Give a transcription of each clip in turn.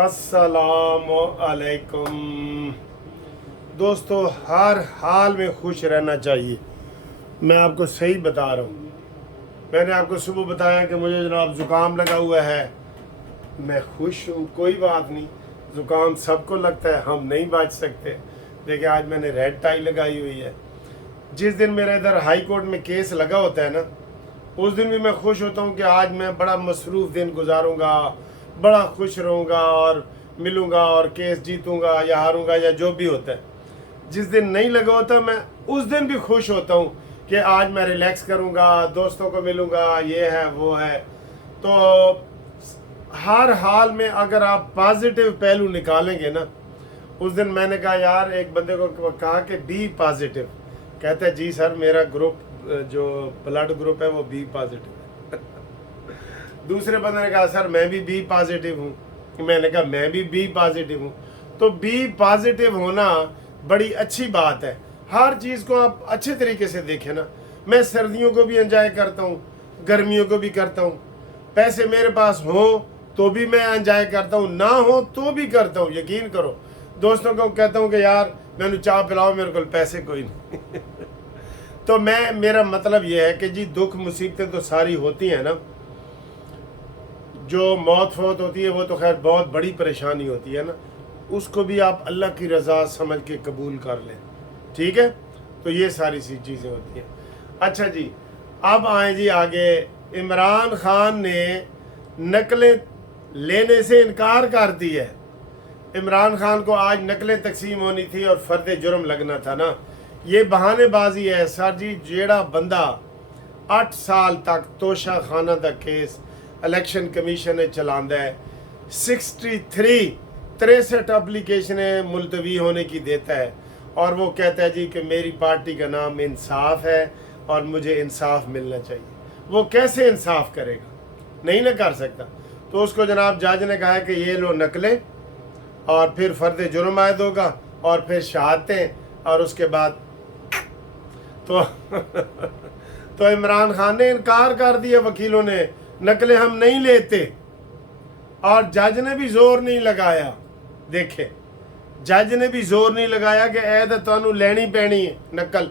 अस्सलामु अलैकुम दोस्तों, हर हाल में खुश रहना चाहिए। मैं आपको सही बता रहा हूँ। मैंने आपको सुबह बताया कि मुझे जनाब ज़ुकाम लगा हुआ है। मैं खुश हूँ, कोई बात नहीं, ज़ुकाम सबको लगता है, हम नहीं बच सकते। देखिए आज मैंने रेड टाई लगाई हुई है। जिस दिन मेरा इधर हाई कोर्ट में केस लगा होता है ना, उस दिन भी मैं खुश होता हूँ कि आज मैं बड़ा मसरूफ़ दिन गुजारूँगा, बड़ा खुश रहूँगा और मिलूँगा और केस जीतूँगा या हारूँगा या जो भी होता है। जिस दिन नहीं लगा होता मैं उस दिन भी खुश होता हूँ कि आज मैं रिलैक्स करूँगा, दोस्तों को मिलूँगा, ये है वो है। तो हर हाल में अगर आप पॉजिटिव पहलू निकालेंगे ना, उस दिन मैंने कहा यार, एक बंदे को कहा कि बी पॉजिटिव। कहता है जी सर, मेरा ग्रुप जो ब्लड ग्रुप है वो बी पॉजिटिव है। दूसरे बंदे ने कहा सर मैं भी बी पॉजिटिव हूँ। मैंने कहा मैं भी बी पॉजिटिव हूँ। तो बी पॉजिटिव होना बड़ी अच्छी बात है। हर चीज़ को आप अच्छे तरीके से देखें ना। मैं सर्दियों को भी एंजॉय करता हूँ, गर्मियों को भी करता हूँ। पैसे मेरे पास हों तो भी मैं एंजॉय करता हूँ, ना हो तो भी करता हूँ। यकीन करो, दोस्तों को कहता हूँ कि यार मैंने चाय पिलाओ, मेरे को पैसे कोई नहीं। तो मेरा मतलब ये है कि जी दुख मुसीबतें तो सारी होती हैं ना। जो मौत फौत होती है वो तो खैर बहुत बड़ी परेशानी होती है ना, उसको भी आप अल्लाह की रज़ा समझ के कबूल कर लें, ठीक है। तो ये सारी सी चीज़ें होती हैं। अच्छा जी, अब आए जी आगे। इमरान खान ने नकलें लेने से इनकार कर दिया है। इमरान खान को आज नकलें तकसीम होनी थी और फर्द जुर्म लगना था ना। ये बहानेबाजी है सर जी। जेड़ा बंदा 8 साल तक तोशा खाना का केस इलेक्शन कमीशन ने चलांदा है, 63 एप्लीकेशन मुलतवी होने की देता है और वो कहता है जी कि मेरी पार्टी का नाम इंसाफ है और मुझे इंसाफ मिलना चाहिए। वो कैसे इंसाफ करेगा? नहीं ना कर सकता। तो उसको जनाब जज ने कहा है कि ये लो नकलें और फिर फर्द जुर्म आयद होगा और फिर शहादतें और उसके बाद तो तो इमरान खान ने इनकार कर दिया, वकीलों ने, नकलें हम नहीं लेते। और जज ने भी जोर नहीं लगाया। देखे, जज ने भी जोर नहीं लगाया कि ऐद तुहानू लेनी पैनी है नकल।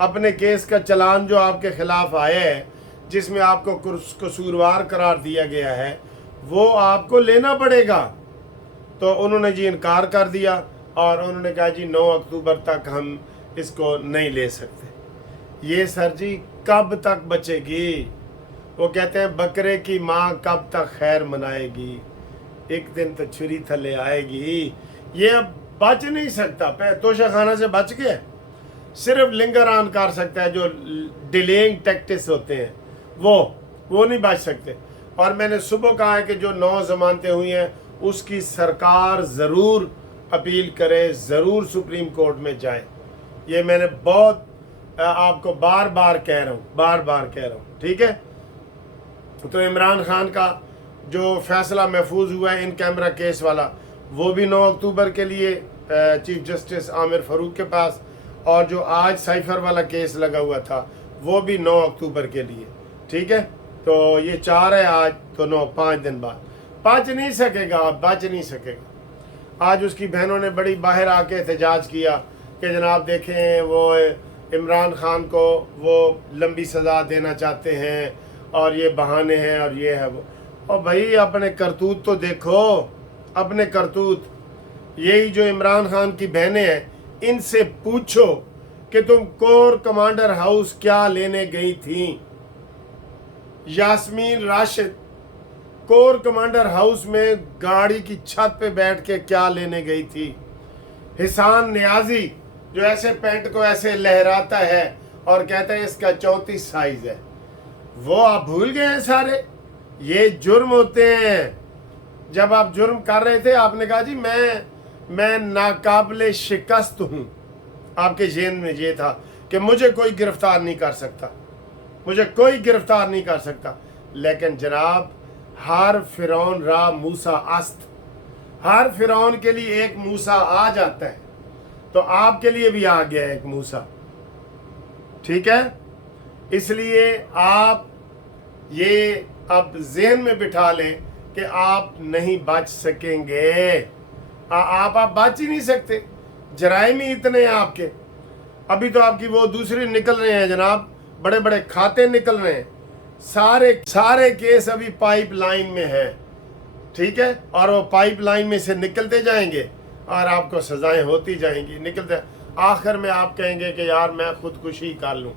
अपने केस का चलान जो आपके खिलाफ आया है, जिसमें आपको कसूरवार करार दिया गया है, वो आपको लेना पड़ेगा। तो उन्होंने जी इनकार कर दिया और उन्होंने कहा जी 9 अक्टूबर तक हम इसको नहीं ले सकते। ये सर जी कब तक बचेगी? वो कहते हैं बकरे की माँ कब तक खैर मनाएगी, एक दिन तो छुरी थले आएगी। ये अब बच नहीं सकता। तोशा खाना से बच गया, सिर्फ लिंगरान कर सकता है। जो डिलेइंग टैक्टिक्स होते हैं वो नहीं बच सकते। और मैंने सुबह कहा है कि जो 9 जमानतें हुई हैं उसकी सरकार ज़रूर अपील करे, ज़रूर सुप्रीम कोर्ट में जाए। ये मैंने बहुत आपको बार बार कह रहा हूँ, ठीक है। तो इमरान खान का जो फैसला महफूज हुआ है इन कैमरा केस वाला, वो भी 9 अक्टूबर के लिए चीफ जस्टिस आमिर फ़ारूक के पास, और जो आज साइफर वाला केस लगा हुआ था वो भी 9 अक्टूबर के लिए, ठीक है। तो ये 4 है आज, तो 9 5 दिन बाद बच नहीं सकेगा। आज उसकी बहनों ने बड़ी बाहर आके एहतजाज किया कि जनाब देखें, वो इमरान खान को वो लंबी सज़ा देना चाहते हैं और ये बहाने हैं और ये है वो। और भाई अपने करतूत तो देखो, अपने करतूत। यही जो इमरान खान की बहनें हैं, इनसे पूछो कि तुम कोर कमांडर हाउस क्या लेने गई थी। Yasmin Rashid core commander house में गाड़ी की छत पे बैठ के क्या लेने गई थी। हिसान नियाजी जो ऐसे पैंट को ऐसे लहराता है और कहता है इसका 34 साइज है, वो आप भूल गए हैं सारे। ये जुर्म होते हैं। जब आप जुर्म कर रहे थे आपने कहा जी मैं नाकाबिले शिकस्त हूँ। आपके ज़हन में ये था कि मुझे कोई गिरफ्तार नहीं कर सकता, लेकिन जनाब हर फिरौन रा मूसा अस्त। हर फिरौन के लिए एक मूसा आ जाता है, तो आपके लिए भी आ गया एक मूसा, ठीक है। इसलिए आप ये अब ज़हन में बिठा लें कि आप नहीं बच सकेंगे। आप बच ही नहीं सकते, जराइम ही इतने हैं आपके। अभी तो आपकी वो दूसरी निकल रहे हैं जनाब, बड़े बड़े खाते निकल रहे हैं, सारे केस अभी पाइपलाइन में है, ठीक है। और वो पाइपलाइन में से निकलते जाएंगे और आपको सजाएं होती जाएंगी, निकलते। आखिर में आप कहेंगे कि यार मैं खुदकुशी कर लूं।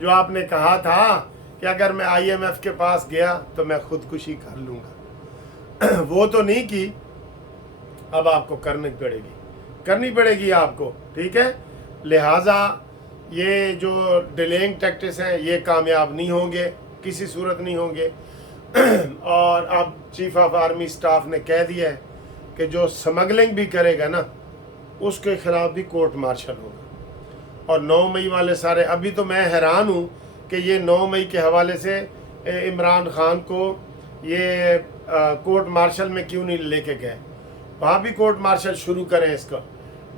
जो आपने कहा था कि अगर मैं IMF के पास गया तो मैं खुदकुशी कर लूंगा, वो तो नहीं की, अब आपको करनी पड़ेगी आपको, ठीक है। लिहाजा ये जो डिलेइंग टैक्टिक्स हैं ये कामयाब नहीं होंगे, किसी सूरत नहीं होंगे। और अब चीफ ऑफ आर्मी स्टाफ ने कह दिया है कि जो स्मगलिंग भी करेगा ना उसके खिलाफ भी कोर्ट मार्शल होगा। और 9 मई वाले सारे, अभी तो मैं हैरान हूँ कि ये 9 मई के हवाले से इमरान खान को ये कोर्ट मार्शल में क्यों नहीं लेके गए, वहाँ भी कोर्ट मार्शल शुरू करें इसका।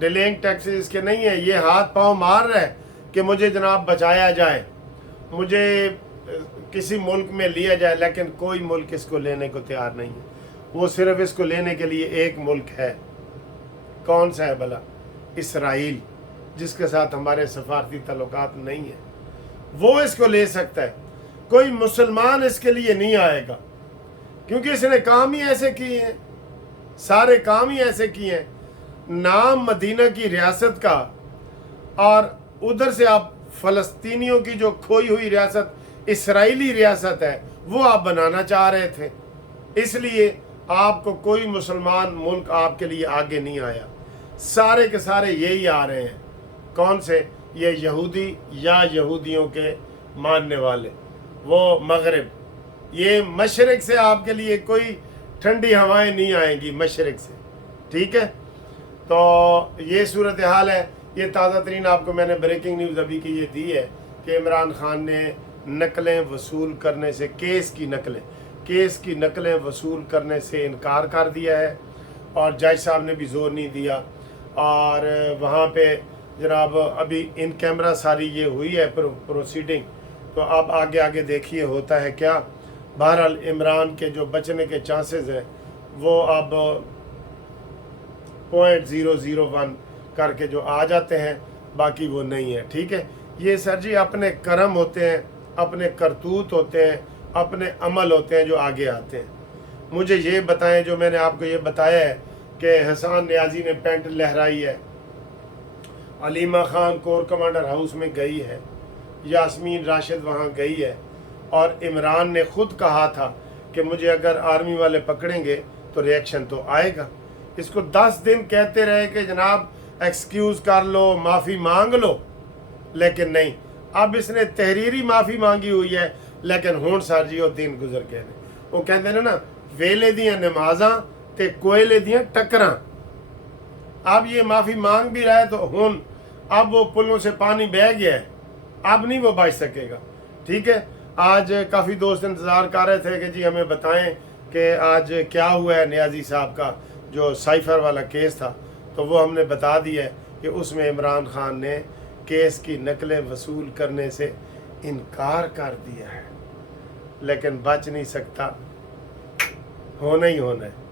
डिलेइंग टैक्सेस इसके नहीं है, ये हाथ पांव मार रहा है कि मुझे जनाब बचाया जाए, मुझे किसी मुल्क में लिया जाए, लेकिन कोई मुल्क इसको लेने को तैयार नहीं है। वो सिर्फ इसको लेने के लिए एक मुल्क है, कौन सा है भला? इसराइल, जिसके साथ हमारे सफारती ताल्लुकात नहीं है, वो इसको ले सकता है। कोई मुसलमान इसके लिए नहीं आएगा, क्योंकि इसने काम ही ऐसे किए हैं, सारे काम ही ऐसे किए हैं। नाम मदीना की रियासत का, और उधर से आप फ़लस्तीनियों की जो खोई हुई रियासत इसराइली रियासत है वो आप बनाना चाह रहे थे। इसलिए आपको कोई मुसलमान मुल्क आपके लिए आगे नहीं आया, सारे के सारे यही आ रहे हैं। कौन से? ये यहूदी या यहूदियों के मानने वाले, वो मगरिब। ये मशरक से आपके लिए कोई ठंडी हवाएं नहीं आएंगी, मशरक से, ठीक है। तो ये सूरत हाल है। ये ताज़ा तरीन आपको मैंने ब्रेकिंग न्यूज़ अभी की ये दी है कि इमरान खान ने नकलें वसूल करने से, केस की नकलें वसूल करने से इनकार कर दिया है, और जज साहब ने भी जोर नहीं दिया। और वहाँ पे जनाब अभी इन कैमरा सारी ये हुई है प्रोसीडिंग, तो अब आगे देखिए होता है क्या। बहरहाल इमरान के जो बचने के चांसेस हैं वो अब 0.001 करके जो आ जाते हैं, बाकी वो नहीं है, ठीक है। ये सर जी अपने कर्म होते हैं, अपने करतूत होते हैं, अपने अमल होते हैं जो आगे आते हैं। मुझे ये बताएं, जो मैंने आपको ये बताया है कि हसन नियाजी ने पेंट लहराई है, Aleema Khan core commander house में गई है, यास्मीन राशिद वहाँ गई है, और इमरान ने खुद कहा था कि मुझे अगर आर्मी वाले पकड़ेंगे तो रिएक्शन तो आएगा। इसको 10 दिन कहते रहे कि जनाब एक्सक्यूज़ कर लो, माफ़ी मांग लो, लेकिन नहीं। अब इसने तहरीरी माफ़ी मांगी हुई है, लेकिन हुण सर जी वो दिन गुजर गए ने। वो कहते हैं ना, वेले दियां नमाज़ां ते कोयले दियां टक्करां। अब ये माफ़ी मांग भी रहा है तो हुण अब वो पुलों से पानी बह गया है, अब नहीं वो बच सकेगा, ठीक है। आज काफ़ी दोस्त इंतज़ार कर रहे थे कि जी हमें बताएं कि आज क्या हुआ है नियाजी साहब का जो साइफर वाला केस था, तो वो हमने बता दिया है कि उसमें इमरान खान ने केस की नकलें वसूल करने से इनकार कर दिया है, लेकिन बच नहीं सकता, होना ही होना है।